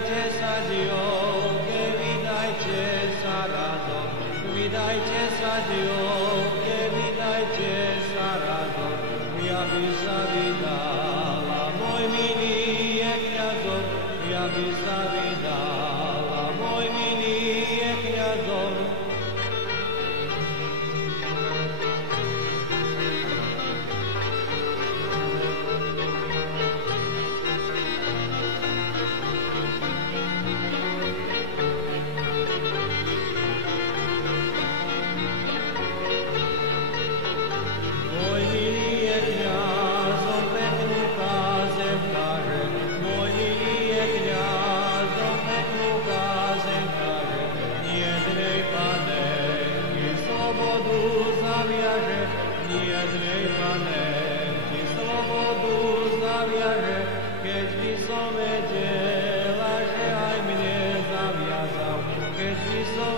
Vydajte sa diovke, vydajte sa razom, vydajte sa diovke, vydajte sa razom, ja by sa vydala, môj milý je kňazom, ja by sa vydala, môj milý je kňazom. Keď by som vedela, že aj mne zaviazal, keď by som